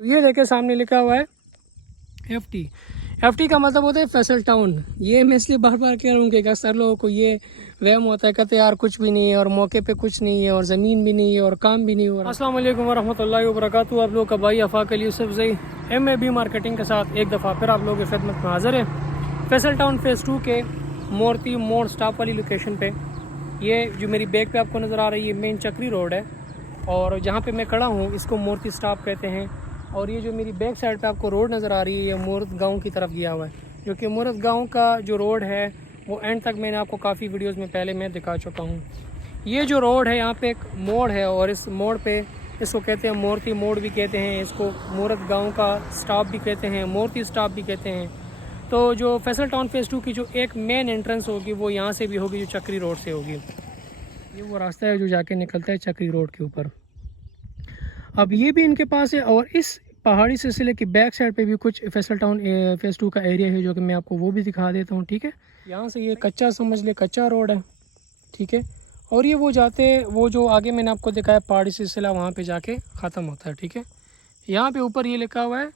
ये देखिए सामने लिखा हुआ है FT। FT का मतलब होता है फैसल टाउन। ये मैं इसलिए बार बार कह रहा हूँ कि अक्सर लोगों को ये वहम होता है, कहते यार कुछ भी नहीं है और मौके पे कुछ नहीं है और ज़मीन भी नहीं है और काम भी नहीं हो रहा। अस्सलाम वालेकुम वरहमतुल्लाहि वबरकातुहू। आप लोग का भाई आफाक अली यूसुफजई MAB मार्केटिंग के साथ एक दफ़ा फिर आप लोगों की खिदमत में हाज़िर है। फैसल टाउन फ़ेज़ 2 के मोरती मोड़ स्टॉप वाली लोकेशन पे ये जो मेरी बैक पे आपको नज़र आ रही है मेन चक्री रोड है, और जहाँ पे मैं खड़ा हूँ इसको मोरती स्टॉप कहते हैं। और ये जो मेरी बैक साइड पे आपको रोड नज़र आ रही है ये मूर्त गांव की तरफ गया हुआ है, जो कि मूर्त गांव का जो रोड है वो एंड तक मैंने आपको काफ़ी वीडियोस में पहले मैं दिखा चुका हूँ। ये जो रोड है यहाँ पे एक मोड़ है और इस मोड़ पे इसको कहते हैं मोरती मोड़ भी कहते हैं, इसको मूर्त गाँव का स्टॉप भी कहते हैं, मोरती स्टॉप भी कहते हैं। तो जो फैसल टाउन फ़ेज़ 2 की जो एक मेन एंट्रेंस होगी वो यहाँ से भी होगी, जो चक्री रोड से होगी। ये वो रास्ता है जो जाके निकलता है चक्री रोड के ऊपर। अब ये भी इनके पास है, और इस पहाड़ी सिलसिले की बैक साइड पे भी कुछ फैसल टाउन फ़ेज़ 2 का एरिया है, जो कि मैं आपको वो भी दिखा देता हूँ। ठीक है, यहाँ से ये कच्चा समझ ले, कच्चा रोड है। ठीक है, और ये वो जाते वो जो आगे मैंने आपको दिखाया पहाड़ी सिलसिला वहाँ पे जाके ख़त्म होता है। ठीक है, यहाँ पे ऊपर ये लिखा हुआ है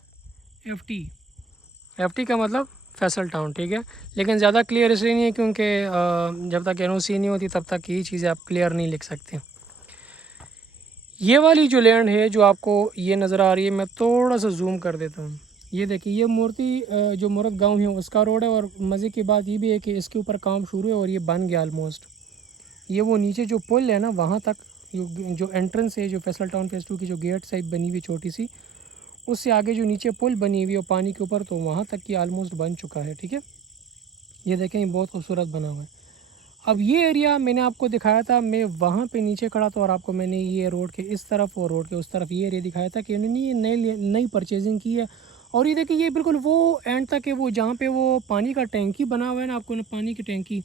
FT का मतलब फैसल टाउन। ठीक है, लेकिन ज़्यादा क्लियर इसलिए नहीं है क्योंकि जब तक NOC नहीं होती तब तक ये चीज़ें आप क्लियर नहीं लिख सकते। ये वाली जो लैंड है जो आपको ये नज़र आ रही है, मैं थोड़ा सा जूम कर देता हूँ। ये देखिए ये मूर्ति जो मूर्त गांव है उसका रोड है, और मज़े की बात ये भी है कि इसके ऊपर काम शुरू है और ये बन गया ऑलमोस्ट। ये वो नीचे जो पुल है ना वहाँ तक जो एंट्रेंस है, जो फैसल टाउन फ़ेज़ 2 की जो गेट साइड बनी हुई छोटी सी, उससे आगे जो नीचे पुल बनी हुई है पानी के ऊपर, तो वहाँ तक की ऑलमोस्ट बन चुका है। ठीक है, ये देखें ये बहुत खूबसूरत बना हुआ है। अब ये एरिया मैंने आपको दिखाया था, मैं वहाँ पे नीचे खड़ा था और आपको मैंने ये रोड के इस तरफ और रोड के उस तरफ ये एरिया दिखाया था कि इन्होंने ये नई परचेजिंग की है। और ये देखिए ये बिल्कुल वो एंड तक है, वो जहाँ पे वो पानी का टैंकी बना हुआ है ना, आपको ना पानी की टैंकी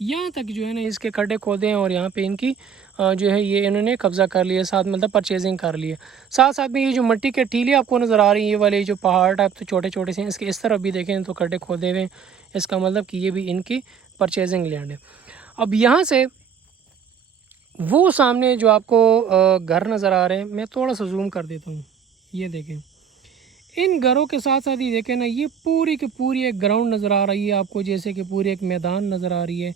यहाँ तक जो है ना इसके खड्डे खोदे हैं, और यहाँ पे इनकी जो है ये इन्होंने कब्ज़ा कर लिया, साथ मतलब परचेजिंग कर लिया। साथ साथ में ये जो मिट्टी के टीले आपको नज़र आ रही हैं, ये वाले जो पहाड़ टाइप तो छोटे छोटे से हैं, इसके इस तरफ भी देखें तो खड्डे खोदे हुए हैं, इसका मतलब कि ये भी इनकी परचेजिंग लैंड है। अब यहाँ से वो सामने जो आपको घर नज़र आ रहे हैं, मैं थोड़ा सा जूम कर देता हूँ। ये देखें इन घरों के साथ साथ ही देखें ना, ये पूरी की पूरी एक ग्राउंड नज़र आ रही है आपको, जैसे कि पूरी एक मैदान नज़र आ रही है।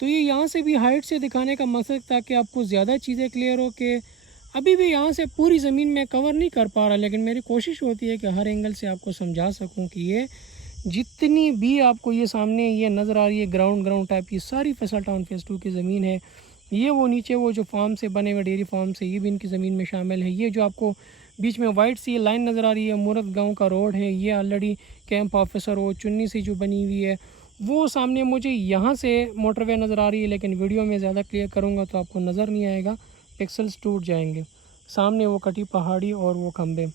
तो ये यहाँ से भी हाइट से दिखाने का मकसद ताकि आपको ज़्यादा चीज़ें क्लियर हो कि अभी भी यहाँ से पूरी ज़मीन में कवर नहीं कर पा रहा, लेकिन मेरी कोशिश होती है कि हर एंगल से आपको समझा सकूँ कि ये जितनी भी आपको ये सामने ये नज़र आ रही है ग्राउंड टाइप की सारी फैसल टाउन फ़ेज़ 2 की ज़मीन है। ये वो नीचे वो जो फार्म से बने हुए डेयरी फार्म से ये भी इनकी ज़मीन में शामिल है। ये जो आपको बीच में वाइट सी लाइन नज़र आ रही है मूरत गांव का रोड है, ये ऑलरेडी कैंप ऑफिसर वो चुन्नी सी जो बनी हुई है, वो सामने मुझे यहाँ से मोटरवे नज़र आ रही है, लेकिन वीडियो में ज़्यादा क्लियर करूँगा तो आपको नज़र नहीं आएगा, पिक्सल्स टूट जाएंगे। सामने वो कटी पहाड़ी और वो खंबे।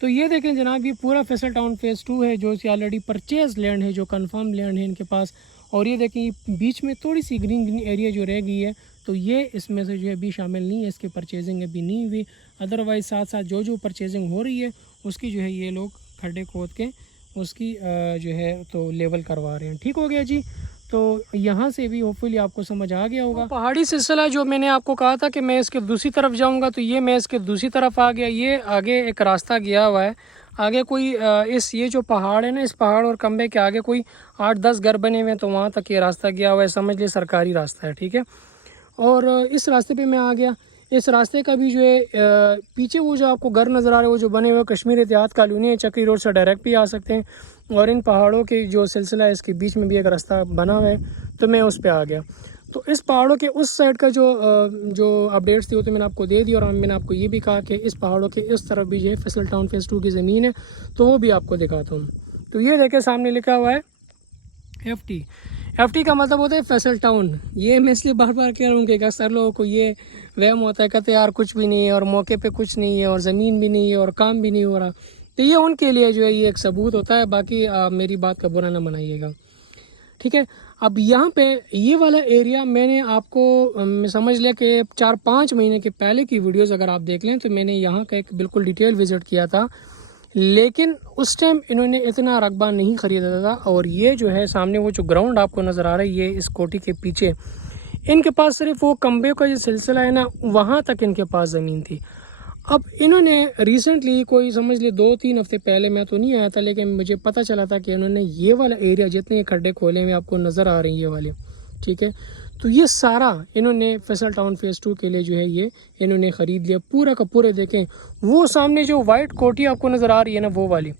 तो ये देखें जनाब ये पूरा फैसल टाउन फ़ेज़ 2 है, जो ऑलरेडी परचेज लैंड है, जो कंफर्म लैंड है इनके पास। और ये देखें ये बीच में थोड़ी सी ग्रीन एरिया जो रह गई है, तो ये इसमें से जो है अभी शामिल नहीं है, इसकी परचेजिंग अभी नहीं हुई। अदरवाइज़ साथ साथ जो परचेजिंग हो रही है उसकी जो है ये लोग खड्डे खोद के उसकी जो है तो लेवल करवा रहे हैं। ठीक हो गया जी, तो यहाँ से भी होपफुली आपको समझ आ गया होगा। पहाड़ी सिलसिला जो मैंने आपको कहा था कि मैं इसके दूसरी तरफ जाऊँगा, तो ये मैं इसके दूसरी तरफ आ गया। ये आगे एक रास्ता गया हुआ है, आगे कोई इस ये जो पहाड़ है ना, इस पहाड़ और खंबे के आगे कोई 8-10 घर बने हुए हैं, तो वहाँ तक ये रास्ता गया हुआ है, समझ लिए सरकारी रास्ता है। ठीक है, और इस रास्ते पे मैं आ गया। इस रास्ते का भी जो है पीछे वो जो आपको घर नज़र आ रहे हैं वो जो बने हुए कश्मीर एहतियात कॉलोनी है, चक्री रोड से डायरेक्ट भी आ सकते हैं, और इन पहाड़ों के जो सिलसिला है इसके बीच में भी एक रास्ता बना हुआ है, तो मैं उस पर आ गया। तो इस पहाड़ों के उस साइड का जो अपडेट्स थी वो तो मैंने आपको दे दी, और मैंने आपको ये भी कहा कि इस पहाड़ों के इस तरफ भी जो है फैसल टाउन फ़ेज़ 2 की ज़मीन है, तो वो भी आपको दिखाता हूँ। तो ये देखें सामने लिखा हुआ है FT का मतलब होता है फैसल टाउन। ये मैं इसलिए बार बार कह रहा हूँ कि अक्सर लोगों को ये वहम होता है, कहते यार कुछ भी नहीं है और मौके पे कुछ नहीं है और ज़मीन भी नहीं है और काम भी नहीं हो रहा। तो ये उनके लिए जो है ये एक सबूत होता है, बाकी मेरी बात का बुरा ना बनाइएगा। ठीक है, अब यहाँ पे ये वाला एरिया मैंने आपको समझ लिया कि 4-5 महीने के पहले की वीडियोज़ अगर आप देख लें तो मैंने यहाँ का एक बिल्कुल डिटेल विज़िट किया था, लेकिन उस टाइम इन्होंने इतना रकबा नहीं ख़रीदा था। और ये जो है सामने वो जो ग्राउंड आपको नज़र आ रहा है, ये इस कोठी के पीछे इनके पास सिर्फ वो कम्बे का जो सिलसिला है ना, वहाँ तक इनके पास ज़मीन थी। अब इन्होंने रिसेंटली कोई समझ लिए 2-3 हफ्ते पहले, मैं तो नहीं आया था लेकिन मुझे पता चला था कि इन्होंने ये वाला एरिया जितने खड्डे खोले हुए आपको नज़र आ रही है ये वाले, ठीक है, तो ये सारा इन्होंने फैसल टाउन फेज़ 2 के लिए जो है ये इन्होंने ख़रीद लिया पूरा का पूरे। देखें वो सामने जो वाइट कोठी आपको नज़र आ रही है ना वो वाली,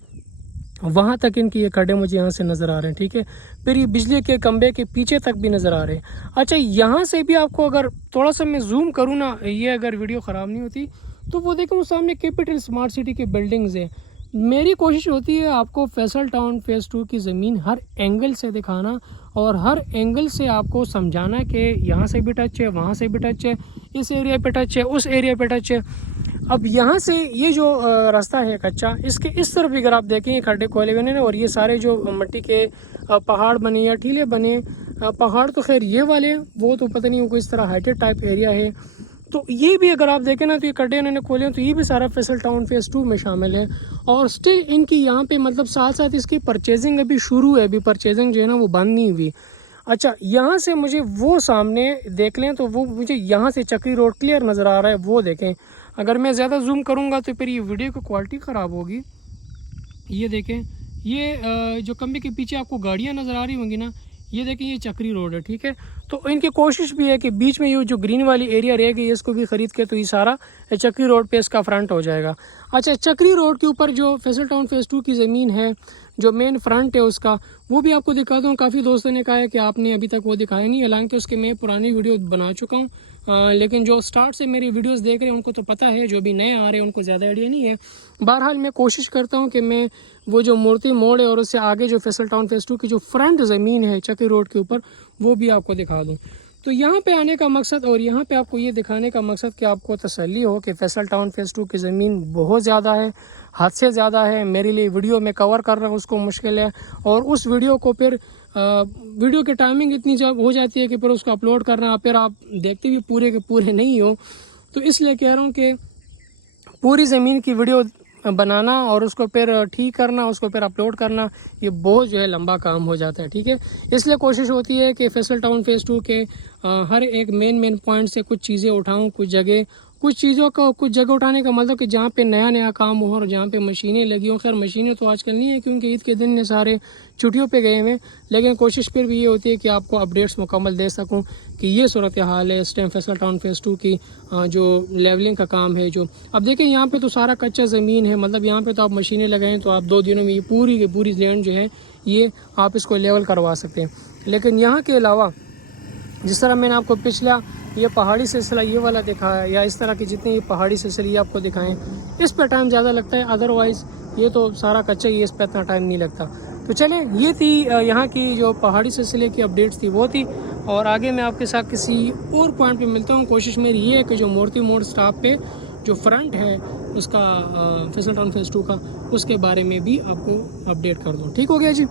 वहाँ तक इनकी ये खड्डे मुझे यहाँ से नज़र आ रहे हैं, ठीक है। फिर ये बिजली के खंबे के पीछे तक भी नज़र आ रहे हैं। अच्छा यहाँ से भी आपको अगर थोड़ा सा मैं जूम करूँ ना, ये अगर वीडियो ख़राब नहीं होती तो वो देखें वो सामने कैपिटल स्मार्ट सिटी की बिल्डिंग्स है। मेरी कोशिश होती है आपको फैसल टाउन फेज़ 2 की ज़मीन हर एंगल से दिखाना और हर एंगल से आपको समझाना कि यहाँ से भी टच है, वहाँ से भी टच है, इस एरिया पे टच है, उस एरिया पे टच है। अब यहाँ से ये जो रास्ता है कच्चा, इसके इस तरफ भी अगर आप देखें खड्डे खोले हुए हैं और ये सारे जो मिट्टी के पहाड़ बने या टीले बने, पहाड़ तो खैर ये वाले, वो तो पता नहीं वो किस तरह हाइटेड टाइप एरिया है। तो ये भी अगर आप देखें ना तो ये खड्डे इन्होंने खोले हैं तो ये भी सारा फैसल टाउन फेज़ 2 में शामिल है। और स्टिल इनकी यहाँ पे मतलब साथ साथ इसकी परचेजिंग अभी शुरू है, अभी परचेजिंग जो है ना वो बंद नहीं हुई। अच्छा यहाँ से मुझे वो सामने देख लें तो वो मुझे यहाँ से चक्री रोड क्लियर नज़र आ रहा है, वो देखें। अगर मैं ज़्यादा जूम करूँगा तो फिर ये वीडियो की क्वालिटी ख़राब होगी। ये देखें ये जो खंबे के पीछे आपको गाड़ियाँ नज़र आ रही होंगी ना, ये देखें ये चक्री रोड है, ठीक है। तो इनकी कोशिश भी है कि बीच में ये जो ग्रीन वाली एरिया रह गई इसको भी ख़रीद के तो ये सारा चक्री रोड पे इसका फ्रंट हो जाएगा। अच्छा चक्री रोड के ऊपर जो फैसल टाउन फेज़ 2 की ज़मीन है, जो मेन फ्रंट है उसका, वो भी आपको दिखा दूँ। काफ़ी दोस्तों ने कहा है कि आपने अभी तक वो दिखाया नहीं, हालांकि उसके मैं पुरानी वीडियो बना चुका हूँ। लेकिन जो स्टार्ट से मेरी वीडियोस देख रहे हैं उनको तो पता है, जो भी नए आ रहे हैं उनको ज़्यादा आइडिया नहीं है। बहरहाल मैं कोशिश करता हूँ कि मैं वो जो मूर्ति मोड़ है और उससे आगे जो फैसल टाउन फेज़ 2 की जो फ्रंट ज़मीन है चक्री रोड के ऊपर, वो भी आपको दिखा दूँ। तो यहाँ पे आने का मकसद और यहाँ पे आपको ये दिखाने का मकसद कि आपको तसल्ली हो कि फैसल टाउन फेज़ 2 की ज़मीन बहुत ज़्यादा है, हद से ज़्यादा है। मेरे लिए वीडियो में कवर कर रहा हूँ उसको मुश्किल है, और उस वीडियो को फिर वीडियो की टाइमिंग इतनी जब हो जाती है कि फिर उसको अपलोड करना, फिर आप देखते भी पूरे के पूरे नहीं हो। तो इसलिए कह रहा हूँ कि पूरी ज़मीन की वीडियो बनाना और उसको फिर ठीक करना, उसको फिर अपलोड करना, ये बहुत जो है लंबा काम हो जाता है, ठीक है। इसलिए कोशिश होती है कि फैसल टाउन फेज़ 2 के हर एक मेन पॉइंट से कुछ चीज़ें उठाऊं, कुछ चीज़ों को कुछ जगह उठाने का मतलब कि जहाँ पे नया काम हो और जहाँ पे मशीनें लगी हों। खैर मशीनें तो आजकल नहीं है क्योंकि ईद के दिन ने सारे छुट्टियों पे गए हुए, लेकिन कोशिश फिर भी ये होती है कि आपको अपडेट्स मुकम्मल दे सकूं कि ये सूरत हाल है इस टाइम फैसल टाउन फेज़ 2 की जो लेवलिंग का काम है। जो अब देखें यहाँ पे तो सारा कच्चा ज़मीन है, मतलब यहाँ पे तो आप मशीनें लगाएं तो आप 2 दिनों में ये पूरी की पूरी लैंड जो है ये आप इसको लेवल करवा सकते हैं। लेकिन यहाँ के अलावा जिस तरह मैंने आपको पिछला ये पहाड़ी सिलसिला ये वाला दिखाया, या इस तरह की जितने ये पहाड़ी सिलसिले ये आपको दिखाएं, इस पर टाइम ज़्यादा लगता है, अदरवाइज़ ये तो सारा कच्चा ही है, इस पर इतना टाइम नहीं लगता। तो चलें, ये थी यहाँ की जो पहाड़ी सिलसिले की अपडेट्स थी वो थी, और आगे मैं आपके साथ किसी और पॉइंट पे मिलता हूँ। कोशिश मेरी ये है कि जो मूर्ति मोड़ स्टॉप पे जो फ्रंट है उसका फैसल टाउन फेज़ 2 का, उसके बारे में भी आपको अपडेट कर दूँ। ठीक हो गया जी।